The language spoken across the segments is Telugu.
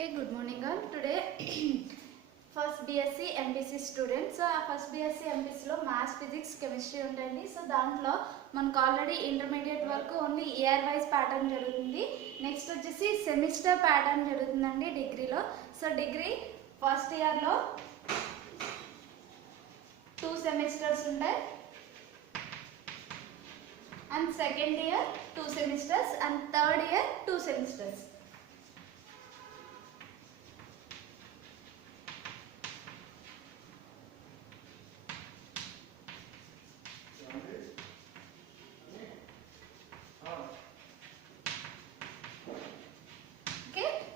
Okay, good morning all. Today first BSc MPC students. So first BSc MPC లో మ్యాథ్స్ ఫిజిక్స్ కెమిస్ట్రీ ఉంటాయండి. సో దాంట్లో మనకు ఆల్రెడీ ఇంటర్మీడియట్ వరకు ఓన్లీ ఇయర్ వైజ్ ప్యాటర్న్ జరుగుతుంది. నెక్స్ట్ వచ్చేసి సెమిస్టర్ ప్యాటర్న్ జరుగుతుందండి డిగ్రీలో. సో డిగ్రీ ఫస్ట్ ఇయర్లో 2 సెమిస్టర్స్ ఉంటాయి and second year 2 semesters and third year 2 semesters.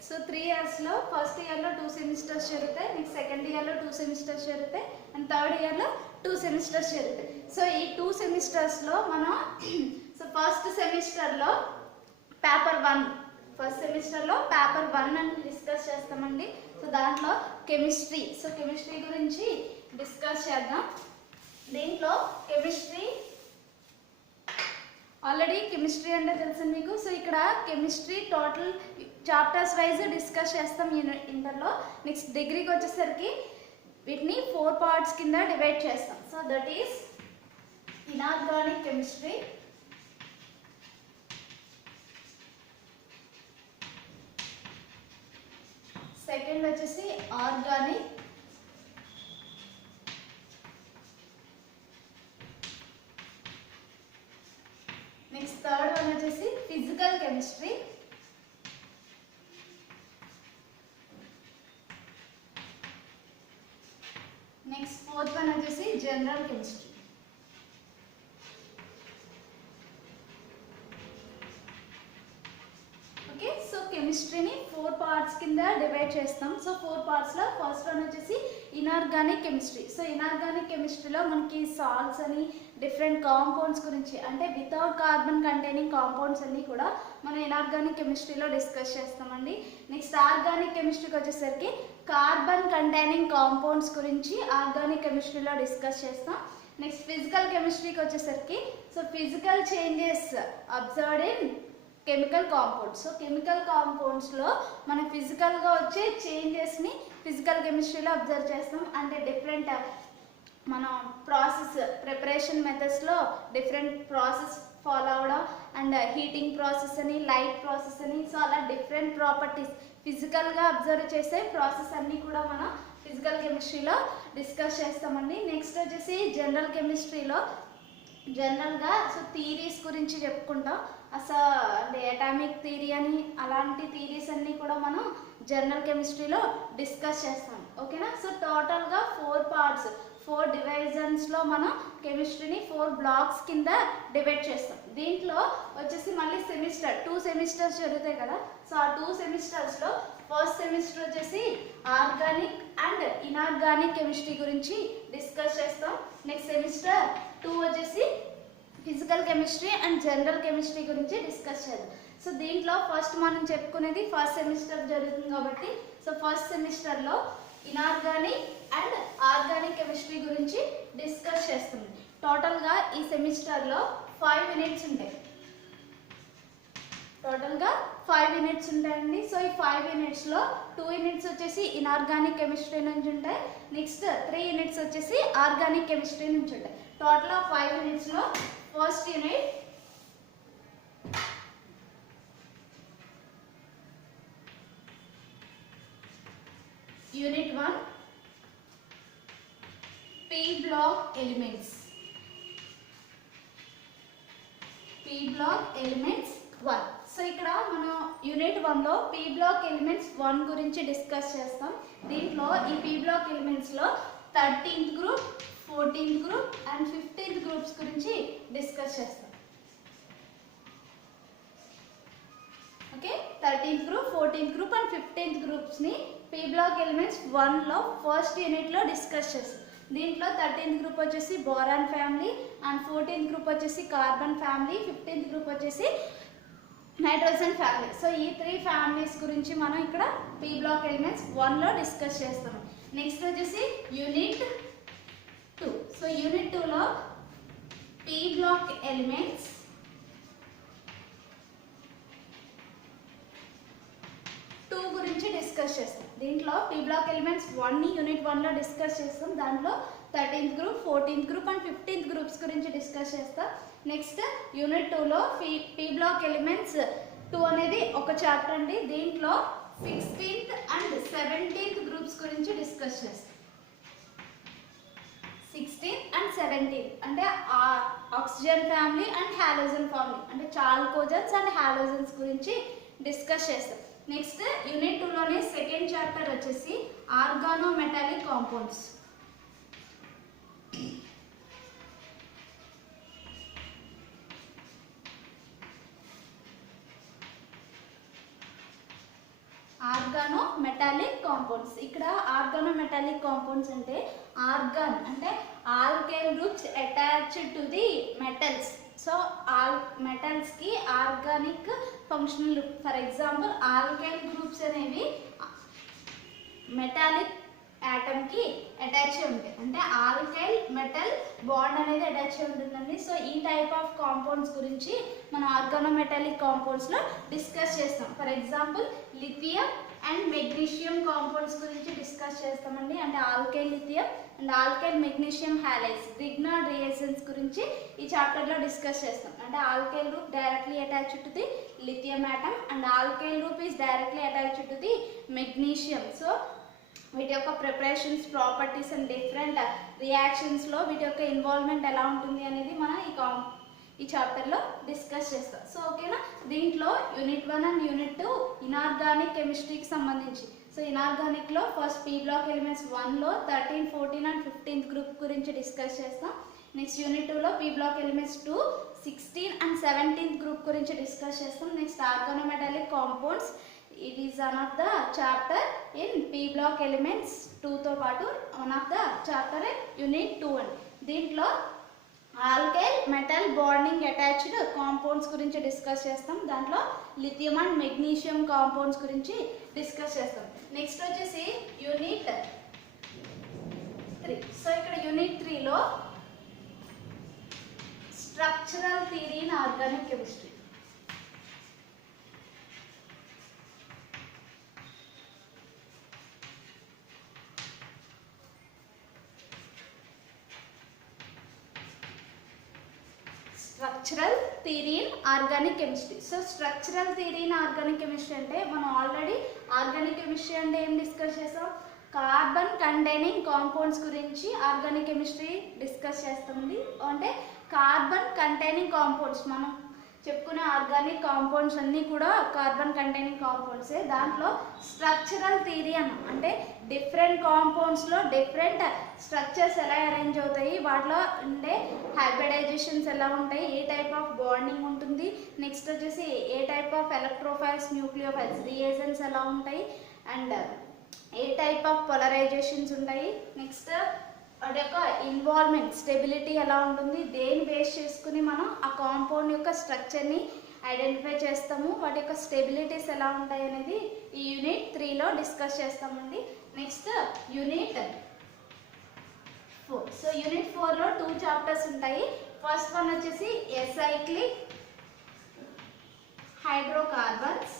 So 3 ఇయర్స్లో ఫస్ట్ ఇయర్లో 2 సెమిస్టర్స్ జరుగుతాయి, నెక్స్ట్ సెకండ్ ఇయర్లో 2 సెమిస్టర్స్ జరుగుతాయి అండ్ థర్డ్ ఇయర్లో 2 సెమిస్టర్స్ జరుగుతాయి. సో ఈ 2 సెమిస్టర్స్లో మనం సో ఫస్ట్ సెమిస్టర్లో పేపర్ 1 ఫస్ట్ సెమిస్టర్లో పేపర్ 1 అని డిస్కస్ చేస్తామండి. సో దాంట్లో కెమిస్ట్రీ, సో కెమిస్ట్రీ గురించి డిస్కస్ చేద్దాం. దీంట్లో కెమిస్ట్రీ ఆల్రెడీ కెమిస్ట్రీ అంటే తెలుసు మీకు. సో ఇక్కడ chemistry total chapters wise discuss చేస్తాం ఇంటర్లో. నెక్స్ట్ డిగ్రీకి వచ్చేసరికి వీటిని 4 పార్ట్స్ కింద డివైడ్ చేస్తాం. So that is inorganic chemistry, second వచ్చేసి ఆర్గానిక్, నెక్స్ట్ థర్డ్ వన్ వచ్చేసి physical chemistry, next fourth one వచ్చేసి జనరల్ కెమిస్ట్రీ. ఓకే, సో కెమిస్ట్రీని 4 పార్ట్స్ కింద డివైడ్ చేస్తాం. సో 4 పార్ట్స్లో ఫస్ట్ వన్ వచ్చేసి ఇనార్గానిక్ కెమిస్ట్రీ. సో ఇనార్గానిక్ కెమిస్ట్రీలో మనకి సాల్ట్స్ అని డిఫరెంట్ కాంపౌండ్స్ గురించి, అంటే వితౌట్ కార్బన్ కంటైనింగ్ కాంపౌండ్స్ అన్నీ కూడా మనం ఇనార్గానిక్ కెమిస్ట్రీలో డిస్కస్ చేస్తామండి. నెక్స్ట్ ఆర్గానిక్ కెమిస్ట్రీకి వచ్చేసరికి కార్బన్ కంటైనింగ్ కాంపౌండ్స్ గురించి ఆర్గానిక్ కెమిస్ట్రీలో డిస్కస్ చేస్తాం. నెక్స్ట్ ఫిజికల్ కెమిస్ట్రీకి వచ్చేసరికి so physical changes observed in chemical compounds. So chemical కాంపౌండ్స్లో మనం ఫిజికల్గా వచ్చే చేంజెస్ని ఫిజికల్ కెమిస్ట్రీలో అబ్జర్వ్ చేస్తాం. అంటే డిఫరెంట్ మనం ప్రాసెస్ ప్రిపరేషన్ మెథడ్స్లో డిఫరెంట్ ప్రాసెస్ ఫాలో అవడం అండ్ హీటింగ్ ప్రాసెస్ అని, లైట్ ప్రాసెస్ అని, సో అలా డిఫరెంట్ ప్రాపర్టీస్ ఫిజికల్గా అబ్జర్వ్ చేసే ప్రాసెస్ అన్నీ కూడా మనం ఫిజికల్ కెమిస్ట్రీలో డిస్కస్ చేస్తామండి. నెక్స్ట్ వచ్చేసి జనరల్ కెమిస్ట్రీలో జనరల్గా సో థీరీస్ గురించి చెప్పుకుంటాం. అసలు అంటే అటామిక్ థియరీ అని అలాంటి థీరీస్ అన్నీ కూడా మనం జనరల్ కెమిస్ట్రీలో డిస్కస్ చేస్తాం. ఓకేనా, సో టోటల్గా 4 పార్ట్స్ 4 డివిజన్స్లో మనం కెమిస్ట్రీని 4 బ్లాక్స్ కింద డివైడ్ చేస్తాం. దీంట్లో వచ్చేసి మళ్ళీ సెమిస్టర్ 2 సెమిస్టర్స్ జరుగుతాయి కదా. సో ఆ 2 సెమిస్టర్స్లో ఫస్ట్ సెమిస్టర్ వచ్చేసి ఆర్గానిక్ అండ్ ఇనార్గానిక్ కెమిస్ట్రీ గురించి డిస్కస్ చేస్తాం. నెక్స్ట్ సెమిస్టర్ 2 వచ్చేసి physical chemistry and general chemistry గురించి డిస్కస్ చేద్దాం. సో దీంట్లో ఫస్ట్ మనం చెప్పుకునేది ఫస్ట్ సెమిస్టర్ జరుగుతుంది కాబట్టి సో ఫస్ట్ సెమిస్టర్లో ఇనార్గానిక్ అండ్ ఆర్గానిక్ కెమిస్ట్రీ గురించి డిస్కస్ చేస్తుంది. టోటల్గా ఈ సెమిస్టర్లో 5 యూనిట్స్ ఉంటాయి. టోటల్గా 5 యూనిట్స్ ఉంటాయండి. సో ఈ 5 యూనిట్స్లో 2 యూనిట్స్ వచ్చేసి ఇనార్గానిక్ కెమిస్ట్రీ నుంచి ఉంటాయి, నెక్స్ట్ 3 యూనిట్స్ వచ్చేసి ఆర్గానిక్ కెమిస్ట్రీ నుంచి ఉంటాయి. టోటల్ 5 యూనిట్స్లో first unit unit 1 P block elements. P block elements 1. So ఇక్కడ మనం యూనిట్ 1లో P బ్లాక్ ఎలిమెంట్స్ 1 గురించి డిస్కస్ చేస్తాం. దీంట్లో ఈ P బ్లాక్ ఎలిమెంట్స్లో 13th group, 14th group and 15th groups గురించి డిస్కస్ చేస్తాం. Okay, 13th group, 14th group and 15th గ్రూప్స్ని P బ్లాక్ ఎలిమెంట్స్ 1లో ఫస్ట్ యూనిట్లో డిస్కస్ చేస్తాం. దీంట్లో 13th గ్రూప్ వచ్చేసి boron family and 14th group వచ్చేసి కార్బన్ ఫ్యామిలీ, 15th గ్రూప్ వచ్చేసి నైట్రోజన్ ఫ్యామిలీ. సో ఈ 3 ఫ్యామిలీస్ గురించి మనం ఇక్కడ P బ్లాక్ ఎలిమెంట్స్ 1లో డిస్కస్ చేస్తాం. నెక్స్ట్ వచ్చేసి యూనిట్ 2. సో యూనిట్ 2లో P బ్లాక్ ఎలిమెంట్స్ గురించి డిస్కస్ చేస్తాం. దీంట్లో పీ బ్లాక్ ఎలిమెంట్స్ 1ని యూనిట్ 1లో డిస్కస్ చేస్తాం. దాంట్లో 13th group, 14th group and 15th groups గురించి డిస్కస్ చేస్తాం. నెక్స్ట్ యూనిట్ 2లో పీ బ్లాక్ ఎలిమెంట్స్ 2 అనేది ఒక చాప్టర్ అండి. దీంట్లో 16th అండ్ 17th గ్రూప్స్ గురించి డిస్కస్ చేస్తాం. 16th అండ్ 17th అంటే oxygen family and halogen family అంటే చాల్కోజన్స్ అండ్ హాలోజన్స్ గురించి డిస్కస్ చేస్తాం. నెక్స్ట్ యూనిట్ 2లోనే సెకండ్ చాప్టర్ వచ్చేసి organo metallic compounds. Organo metallic compounds. ఇక్కడ ఆర్గానో మెటాలిక్ కాంపౌండ్స్ అంటే ఆర్గాన్ అంటే alkyl groups attached to the metals. So మెటల్స్కి organic functional group. For example alkyl groups అనేవి మెటాలిక్ యాటమ్కి అటాచ్ ఉంటాయి. అంటే ఆల్కైల్ మెటల్ బాండ్ అనేది అటాచ్ ఉంటుందండి. సో ఈ టైప్ ఆఫ్ కాంపౌండ్స్ గురించి మనం ఆర్గానోమెటాలిక్ కాంపౌండ్స్లో డిస్కస్ చేస్తాం. For example lithium and magnesium compounds గురించి డిస్కస్ చేస్తామండి. అంటే alkyl lithium and alkyl magnesium halides Grignard రియేజన్స్ గురించి ఈ చాప్టర్లో డిస్కస్ చేస్తాం. అంటే alkyl group directly attached to the lithium atom and alkyl group is directly attached to the magnesium. So వీటి యొక్క ప్రిపరేషన్స్, ప్రాపర్టీస్ అండ్ డిఫరెంట్ రియాక్షన్స్లో వీటి యొక్క ఇన్వాల్వ్మెంట్ ఎలా ఉంటుంది అనేది మనం ఈ చాప్టర్లో డిస్కస్ చేస్తాం. సో ఓకేనా. దీంట్లో యూనిట్ 1 అండ్ యూనిట్ 2 ఇనార్గానిక్ కెమిస్ట్రీకి సంబంధించి. సో ఇనార్గానిక్లో ఫస్ట్ పీ బ్లాక్ ఎలిమెంట్స్ 1లో 13, 14 అండ్ 15th గ్రూప్ గురించి డిస్కస్ చేస్తాం. నెక్స్ట్ యూనిట్ 2లో P block elements 2, 16 and 17th group గురించి డిస్కస్ చేస్తాం. Next organometallic compounds. It is one of the chapter in P block elements 2తో పాటు one of the chapter in unit 2 అండి. దీంట్లో alkyl metal bonding attached compounds గురించి డిస్కస్ చేస్తాం. దాంట్లో లిథియం అండ్ మెగ్నీషియం కాంపౌండ్స్ గురించి డిస్కస్ చేస్తాం. నెక్స్ట్ వచ్చేసి యూనిట్ 3. సో ఇక్కడ యూనిట్ 3లో structural theory in organic chemistry. Structural theory in organic chemistry. So structural theory in organic chemistry అంటే మనం ఆల్రెడీ ఆర్గానిక్ కెమిస్ట్రీ అంటే ఏం డిస్కస్ చేసాం? కార్బన్ కంటైనింగ్ కాంపౌండ్స్ గురించి ఆర్గానిక్ కెమిస్ట్రీ డిస్కస్ చేస్తుంది. అంటే కార్బన్ కంటైనింగ్ కాంపౌండ్స్ మనం చెప్పుకునే ఆర్గానిక్ కాంపౌండ్స్ అన్నీ కూడా కార్బన్ కంటైనింగ్ కాంపౌండ్సే. దాంట్లో స్ట్రక్చరల్ థియరీ అంటే డిఫరెంట్ కాంపౌండ్స్లో డిఫరెంట్ స్ట్రక్చర్స్ ఎలా అరేంజ్ అవుతాయి, వాటిలో ఉండే హైబ్రిడైజేషన్స్ ఎలా ఉంటాయి, ఏ టైప్ ఆఫ్ బాండింగ్ ఉంటుంది, నెక్స్ట్ వచ్చేసి ఏ type of electrophiles, nucleophiles reagents ఎలా ఉంటాయి, అండ్ ఏ టైప్ ఆఫ్ పోలరైజేషన్స్ ఉంటాయి, నెక్స్ట్ వాటి యొక్క ఇన్వాల్వ్మెంట్, స్టెబిలిటీ ఎలా ఉంటుంది, దేని బేస్ చేసుకుని మనం ఆ కాంపౌండ్ యొక్క స్ట్రక్చర్ని ఐడెంటిఫై చేస్తాము, వాటి యొక్క స్టెబిలిటీస్ ఎలా ఉంటాయి అనేది ఈ యూనిట్ 3లో డిస్కస్ చేస్తామండి. Next unit 4. సో యూనిట్ 4లో 2 చాప్టర్స్ ఉంటాయి. ఫస్ట్ వన్ వచ్చేసి acyclic hydrocarbons.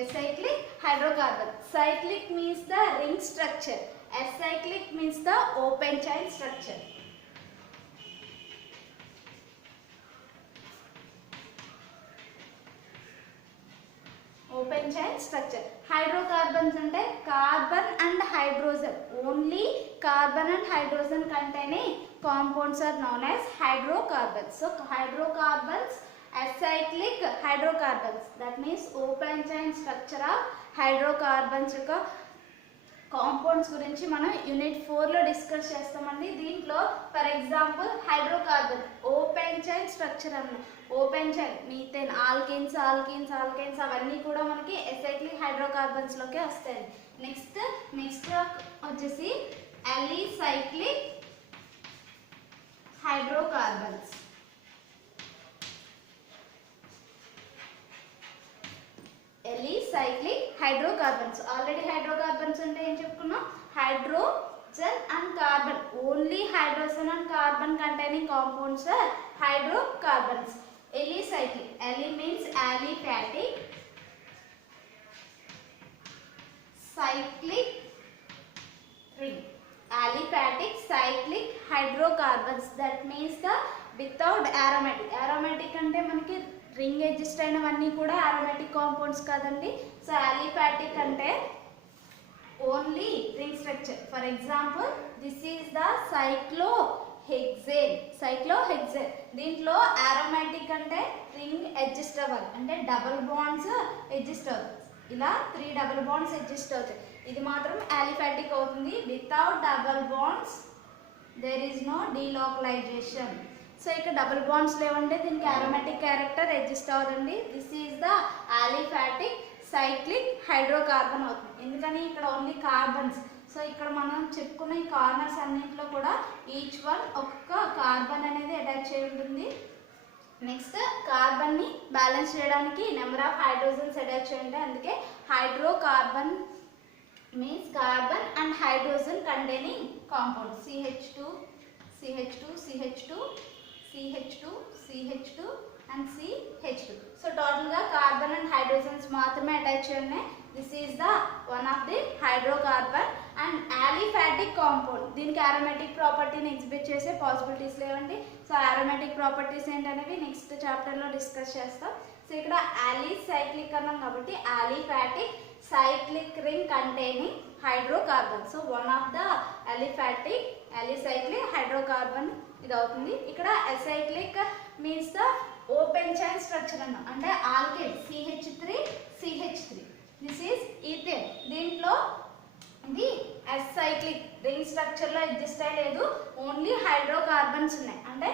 Acyclic hydrocarbon. Cyclic means the ring structure. Acyclic means the open chain structure. Open chain structure. Hydrocarbons ante carbon and hydrogen. Only carbon and hydrogen containing compounds are known as hydrocarbons. So hydrocarbons, acyclic hydrocarbons, that means open chain structure of hydrocarbons యొక్క కాంపౌండ్స్ గురించి మనం యూనిట్ 4లో డిస్కస్ చేస్తామండి. దీంట్లో for example hydrocarbon open chain structure అన్న open chain methane, alkanes alkanes alkanes అవన్నీ కూడా మనకి ఎసైక్లిక్ హైడ్రోకార్బన్స్లోకి వస్తాయి. నెక్స్ట్ వచ్చేసి alicyclic hydrocarbons. Alicyclic hydrocarbons. Already hydrocarbons అంటే ఏం చెప్పుకున్నాం? Hydrogen and carbon. Only hydrogen and carbon containing compounds are hydrocarbons. Alicyclic, ali means aliphatic cyclic ring. Aliphatic cyclic hydrocarbons, that means the without aromatic. Aromatic అంటే మనకి రింగ్ అడ్జస్ట్ అయినవన్నీ కూడా aromatic compounds కదండి. సో aliphatic అంటే only ring structure. For example this is the cyclohexane. దీంట్లో aromatic అంటే రింగ్ అడ్జస్ట్ అవ్వాలి, అంటే డబుల్ బాండ్స్ అడ్జస్ట్ అవుతాయి. ఇలా 3 డబుల్ బాండ్స్ అడ్జస్ట్ అవుతాయి. ఇది మాత్రం aliphatic అవుతుంది. Without double bonds there is no delocalisation. So ఇక్కడ డబుల్ బాండ్స్ లేవంటే దీనికి aromatic క్యారెక్టర్ అడ్జస్ట్ అవుతుంది. This is the aliphatic cyclic hydrocarbon అవుతుంది. ఎందుకని ఇక్కడ ఓన్లీ కార్బన్స్. సో ఇక్కడ మనం చెప్పుకున్న ఈ కార్నర్స్ అన్నింటిలో కూడా ఈచ్ వన్ ఒక్కొక్క కార్బన్ అనేది అటాచ్ చేయి ఉంటుంది. నెక్స్ట్ కార్బన్ ని బ్యాలెన్స్ చేయడానికి నెంబర్ ఆఫ్ హైడ్రోజన్స్ అటాచ్ చేయండి. అందుకే hydrocarbon means carbon and hydrogen containing compound. CH2 CH2 CH2 CH2 CH2 and CH2. So total గా కార్బన్ అండ్ హైడ్రోజన్స్ మాత్రమే అటాచ్ చేయండి. This is the one of the hydrocarbon and aliphatic compound. దీనికి aromatic ప్రాపర్టీని ఎగ్జిబిట్ చేసే పాసిబిలిటీస్ లేవండి. సో aromatic ప్రాపర్టీస్ ఏంటనేవి నెక్స్ట్ చాప్టర్ లో డిస్కస్ చేస్తాం. సో ఇక్కడ అలిసైక్లిక్ అన్నాం కాబట్టి aliphatic cyclic ring containing hydrocarbon. So one of the alicyclic hydrocarbon ఇది అవుతుంది. ఇక్కడ acyclic means the open chain structure అన్న, అంటే alkane CH3CH3. This is ethane. దీంట్లో ఇది అసైక్లిక్ రింగ్ స్ట్రక్చర్ లో అడ్జస్ట్ అయ్యలేదు, ఓన్లీ హైడ్రోకార్బన్స్ ఉన్నాయి. అంటే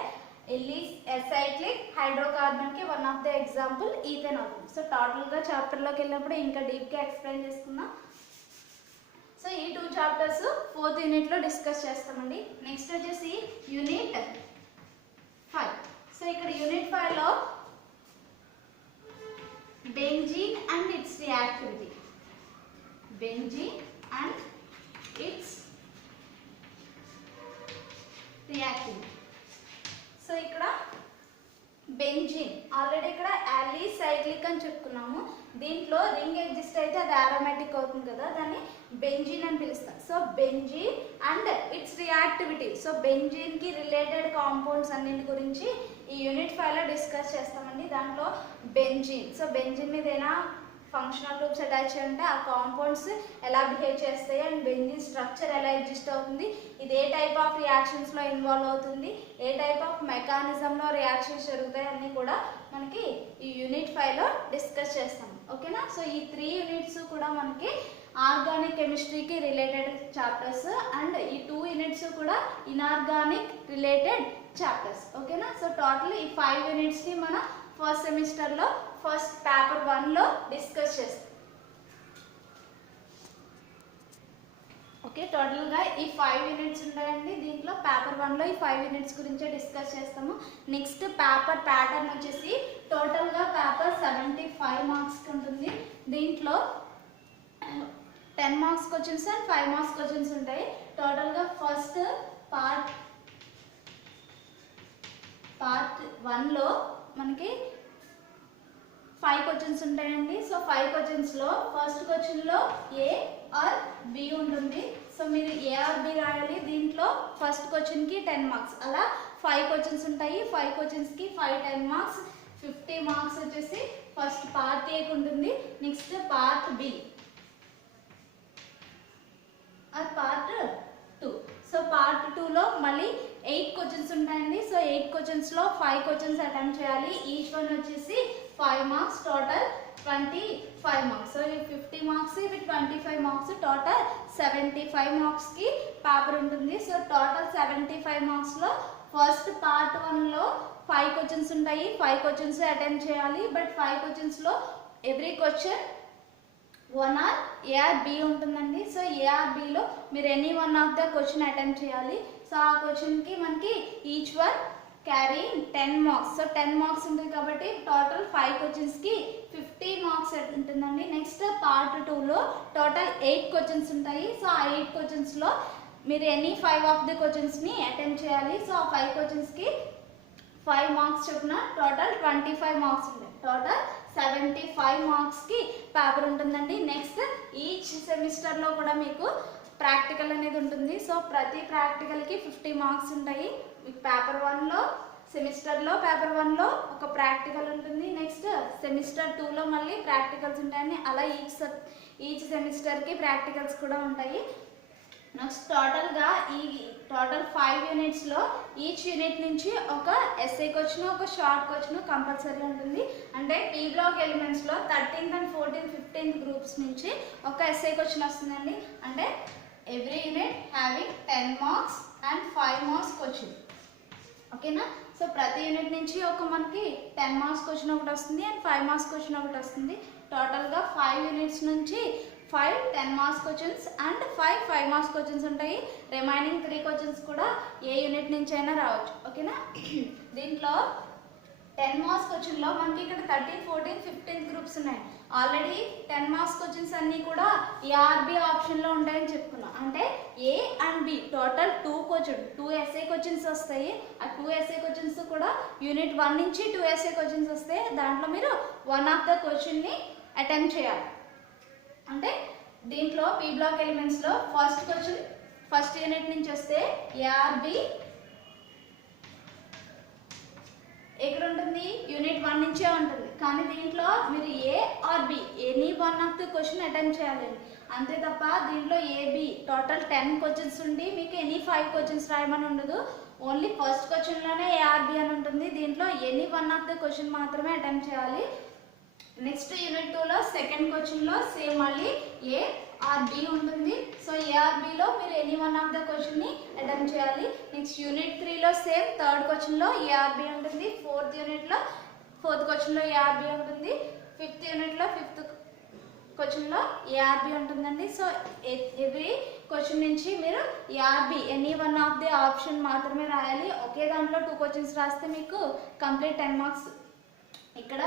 అసైక్లిక్ హైడ్రోకార్బన్ కి one of the example ethane అవుతుంది. సో టోటల్ గా చాప్టర్ లోకి వెళ్ళినప్పుడు ఇంకా డీప్ గా ఎక్స్ప్లెయిన్ చేసుకుందాం. సో ఈ 2 చాప్టర్స్ 4th యూనిట్ లో డిస్కస్ చేస్తామండి. నెక్స్ట్ వచ్చేసి యూనిట్ 5. సో ఇక్కడ యూనిట్ 5 లో benzene and its reactivity. Benzene and its reactivity. So ఇక్కడ బెంజీన్ ఆల్రెడీ ఇక్కడ అలిసైక్లిక్ అని చెప్పుకున్నాము. దీంట్లో రింగ్ ఎగ్జిస్ట్ అయితే అది aromatic అవుతుంది కదా, దాన్ని బెంజీన్ అని పిలుస్తాం. So benzene and its reactivity. So benzene కి రిలేటెడ్ కాంపౌండ్స్ అన్నింటి గురించి ఈ యూనిట్ 5 లో డిస్కస్ చేస్తామండి. దాంట్లో బెంజీన్, సో బెంజీన్ మీద ఏదైనా ఫంక్షనల్ గ్రూప్స్ అటాచ్ అంటే ఆ కాంపౌండ్స్ ఎలా బిహేవ్ చేస్తాయి అండ్ బెంజీన్ స్ట్రక్చర్ ఎలా ఎగ్జిస్ట్ అవుతుంది, ఇది ఏ టైప్ ఆఫ్ రియాక్షన్స్ లో ఇన్వాల్వ్ అవుతుంది, ఏ టైప్ ఆఫ్ మెకానిజం లో రియాక్షన్స్ జరుగుతాయి అన్ని కూడా మనకి ఈ యూనిట్ 5 లో డిస్కస్ చేస్తాం. ఓకేనా. సో ఈ 3 యూనిట్స్ కూడా మనకి ఆర్గానిక్ కెమిస్ట్రీకి రిలేటెడ్ చాప్టర్స్ అండ్ ఈ 2 యూనిట్స్ కూడా ఇన్ఆర్గానిక్ రిలేటెడ్ చాప్టర్స్. ఓకేనా. సో టోటల్ ఈ 5 యూనిట్స్ ని మన ఫస్ట్ సెమిస్టర్ లో ఫస్ట్ పేపర్ 1 లో డిస్కస్ చేస్తాం. ఓకే, టోటల్ గా ఈ 5 యూనిట్స్ ఉంటాయండి. దీంట్లో పేపర్ 1 లో ఈ 5 యూనిట్స్ గురించే డిస్కస్ చేస్తాము. నెక్స్ట్ పేపర్ ప్యాటర్న్ వచ్చేసి టోటల్ గా పేపర్ 75 మార్క్స్ కి ఉంటుంది. దీంట్లో 10 marks questions and 5 marks questions ఉంటాయి. టోటల్ గా ఫస్ట్ పార్ట్ 1 లో మనకి 5 క్వశ్చన్స్ ఉంటాయండి. సో 5 క్వశ్చన్స్ లో ఫస్ట్ క్వశ్చన్ లో ఏ ఆర్ బి ఉంటుంది. సో మీరు ఏ ఆర్ బి రాయాలి. దీంట్లో ఫస్ట్ క్వశ్చన్ కి 10 మార్క్స్, అలా 5 క్వశ్చన్స్ ఉంటాయి. 5 క్వశ్చన్స్ కి 10 మార్క్స్, 50 మార్క్స్ వచ్చేసి ఫస్ట్ పార్ట్ ఏ కి ఉంటుంది. Next part B or part 2. So part 2 లో మళ్ళీ 8 క్వశ్చన్స్ ఉంటాయండి. సో 8 క్వశ్చన్స్ లో 5 క్వశ్చన్స్ అటెంప్ట్ చేయాలి. ఈచ్ వన్ వచ్చేసి 5 మార్క్స్, టోటల్ 25 మార్క్స్. సో ఈ 50 మార్క్స్ ఇవి 25 మార్క్స్, టోటల్ 75 మార్క్స్ కి పేపర్ ఉంటుంది. సో టోటల్ 75 మార్క్స్ లో ఫస్ట్ పార్ట్ 1 లో 5 క్వశ్చన్స్ ఉంటాయి. 5 క్వశ్చన్స్ అటెంప్ట్ చేయాలి. బట్ 5 క్వశ్చన్స్ లో every question 1 or A or B ఉంటుందండి. సో ఏ ఆర్ బి లో మీరు any one of the question attempt చేయాలి. సో ఆ క్వశ్చన్ కి మనకి each one carry 10 marks. So 10 marks ఉంటుంది కాబట్టి టోటల్ 5 క్వశ్చన్స్ కి 50 మార్క్స్ ఉంటుందండి. నెక్స్ట్ పార్ట్ 2 లో టోటల్ 8 క్వశ్చన్స్ ఉంటాయి. సో ఆ 8 క్వశ్చన్స్ లో మీరు ఎనీ 5 ఆఫ్ ది క్వశ్చన్స్ ని అటెంప్ట్ చేయాలి. సో ఆ 5 క్వశ్చన్స్ కి 5 మార్క్స్ చొప్పున టోటల్ 25 మార్క్స్ ఉంటాయి. టోటల్ 75 మార్క్స్కి పేపర్ ఉంటుందండి. నెక్స్ట్ ఈచ్ సెమిస్టర్లో కూడా మీకు ప్రాక్టికల్ అనేది ఉంటుంది. సో ప్రతి ప్రాక్టికల్కి 50 మార్క్స్ ఉంటాయి. మీకు పేపర్ 1లో సెమిస్టర్లో పేపర్ 1లో ఒక ప్రాక్టికల్ ఉంటుంది. నెక్స్ట్ సెమిస్టర్ 2లో మళ్ళీ ప్రాక్టికల్స్ ఉంటాయని అలా ఈచ్ సెమిస్టర్కి ప్రాక్టికల్స్ కూడా ఉంటాయి. నెక్స్ట్ టోటల్గా ఈ టోటల్ 5 యూనిట్స్లో ఈచ్ యూనిట్ నుంచి ఒక ఎస్ఏ క్వశ్చన్ ఒక షార్ట్ క్వశ్చన్ కంపల్సరీ ఉంటుంది. అంటే పీ బ్లాక్ ఎలిమెంట్స్లో 13th and 14th 15th groups నుంచి ఒక ఎస్ఏ క్వశ్చన్ వస్తుందండి. అంటే every unit having 10 marks and 5 marks question. ఓకేనా? సో ప్రతి యూనిట్ నుంచి ఒక మనకి 10 మార్క్స్ క్వశ్చన్ ఒకటి వస్తుంది అండ్ 5 మార్క్స్ క్వశ్చన్ ఒకటి వస్తుంది. టోటల్గా 5 యూనిట్స్ నుంచి 5 10 marks questions and 5 marks questions ఉంటాయి. రిమైనింగ్ 3 క్వశ్చన్స్ కూడా ఏ యూనిట్ నుంచి అయినా రావచ్చు. ఓకేనా? దీంట్లో 10 మార్క్స్ క్వశ్చన్లో మనకి ఇక్కడ 13, 14, 15 గ్రూప్స్ ఉన్నాయి. ఆల్రెడీ 10 మార్క్స్ క్వశ్చన్స్ అన్నీ కూడా ఏఆర్బి ఆప్షన్లో ఉంటాయని చెప్పుకున్నాం. అంటే A and B total 2 SA questions వస్తాయి. ఆ 2 ఎస్ఏ క్వశ్చన్స్ కూడా యూనిట్ 1 నుంచి 2 ఎస్ఏ క్వశ్చన్స్ వస్తాయి. దాంట్లో మీరు 1 ఆఫ్ ద క్వశ్చన్ని అటెంప్ట్ చేయాలి. అంటే దీంట్లో పీ బ్లాక్ ఎలిమెంట్స్లో ఫస్ట్ క్వశ్చన్ ఫస్ట్ యూనిట్ నుంచి వస్తే ఏఆర్బి ఎక్కడ ఉంటుంది? యూనిట్ 1 నుంచే ఉంటుంది. కానీ దీంట్లో మీరు A or B any 1 of the question attempt చేయాలండి. అంతే తప్ప దీంట్లో ఏబి టోటల్ 10 క్వశ్చన్స్ ఉండి మీకు ఎనీ 5 క్వశ్చన్స్ రాయమని ఉండదు. ఓన్లీ ఫస్ట్ క్వశ్చన్లోనే ఏఆర్బి అని ఉంటుంది. దీంట్లో ఎనీ 1 ఆఫ్ ది క్వశ్చన్ మాత్రమే అటెంప్ట్ చేయాలి. నెక్స్ట్ యూనిట్ 2లో సెకండ్ క్వశ్చన్లో సేమ్ మళ్ళీ ఏ ఆర్ బి ఉంటుంది. సో ఏఆర్బిలో మీరు ఎనీ 1 ఆఫ్ ద క్వశ్చన్ని అటెంప్ట్ చేయాలి. నెక్స్ట్ యూనిట్ 3లో సేమ్ థర్డ్ క్వశ్చన్లో ఏఆర్బి ఉంటుంది. ఫోర్త్ యూనిట్లో ఫోర్త్ క్వశ్చన్లో ఏఆర్బి ఉంటుంది. ఫిఫ్త్ యూనిట్లో ఫిఫ్త్ క్వశ్చన్లో ఏఆర్బి ఉంటుందండి. సో ఎవ్రీ క్వశ్చన్ నుంచి మీరు ARB any 1 of the option మాత్రమే రాయాలి. ఒకే దాంట్లో 2 క్వశ్చన్స్ రాస్తే మీకు కంప్లీట్ 10 మార్క్స్. ఇక్కడ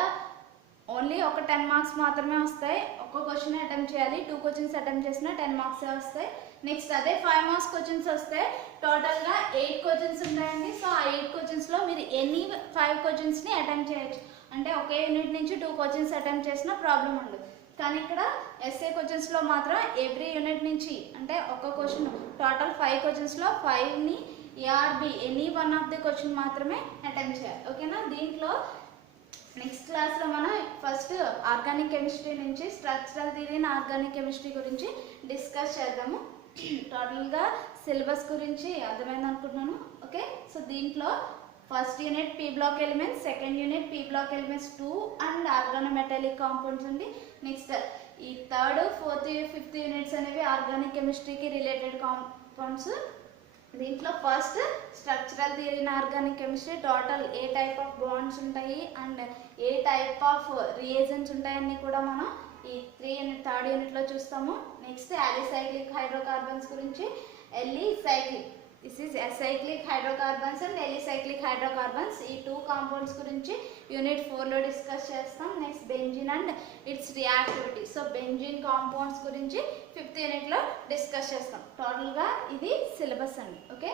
ఓన్లీ ఒక 10 మార్క్స్ మాత్రమే వస్తాయి. ఒక్క క్వశ్చన్ అటెంప్ట్ చేయాలి. 2 క్వశ్చన్స్ అటెంప్ట్ చేసినా 10 మార్క్సే వస్తాయి. నెక్స్ట్ అదే 5 మార్క్స్ క్వశ్చన్స్ వస్తే టోటల్గా 8 క్వశ్చన్స్ ఉంటాయండి. సో ఆ 8 క్వశ్చన్స్లో మీరు ఎనీ 5 క్వశ్చన్స్ని అటెంప్ట్ చేయొచ్చు. అంటే ఒకే యూనిట్ నుంచి 2 క్వశ్చన్స్ అటెంప్ట్ చేసినా ప్రాబ్లం ఉండదు. కానీ ఇక్కడ ఎస్ఏ క్వశ్చన్స్లో మాత్రం ఎవ్రీ యూనిట్ నుంచి అంటే ఒక క్వశ్చన్ టోటల్ 5 క్వశ్చన్స్లో 5ని ARB any 1 of the question మాత్రమే అటెంప్ట్ చేయాలి. ఓకేనా? దీంట్లో నెక్స్ట్ క్లాస్లో మనం ఫస్ట్ ఆర్గానిక్ కెమిస్ట్రీ నుంచి structural theory and organic chemistry గురించి డిస్కస్ చేద్దాము. టోటల్గా సిలబస్ గురించి అర్థమైంది అనుకుంటున్నాను. ఓకే? సో దీంట్లో first unit P block elements, second unit P block elements 2 and organometallic compounds ఉంది. నెక్స్ట్ ఈ థర్డ్, ఫోర్త్, ఫిఫ్త్ యూనిట్స్ అనేవి ఆర్గానిక్ కెమిస్ట్రీకి రిలేటెడ్ కాంపౌండ్స్. దీంట్లో first structural theory in organic chemistry total ఏ టైప్ ఆఫ్ బాండ్స్ ఉంటాయి అండ్ ఏ టైప్ ఆఫ్ రియేజెంట్స్ ఉంటాయని కూడా మనం ఈ థర్డ్ యూనిట్లో చూస్తాము. నెక్స్ట్ అలిసైక్లిక్ హైడ్రోకార్బన్స్ గురించి alicyclic this is acyclic hydrocarbons and alicyclic hydrocarbons ఈ 2 కాంపౌండ్స్ గురించి యూనిట్ 4లో డిస్కస్ చేస్తాం. Next benzene and its reactivity. So benzene compounds గురించి 5th యూనిట్లో డిస్కస్ చేస్తాం. టోటల్గా ఇది సిలబస్ అండి. ఓకే?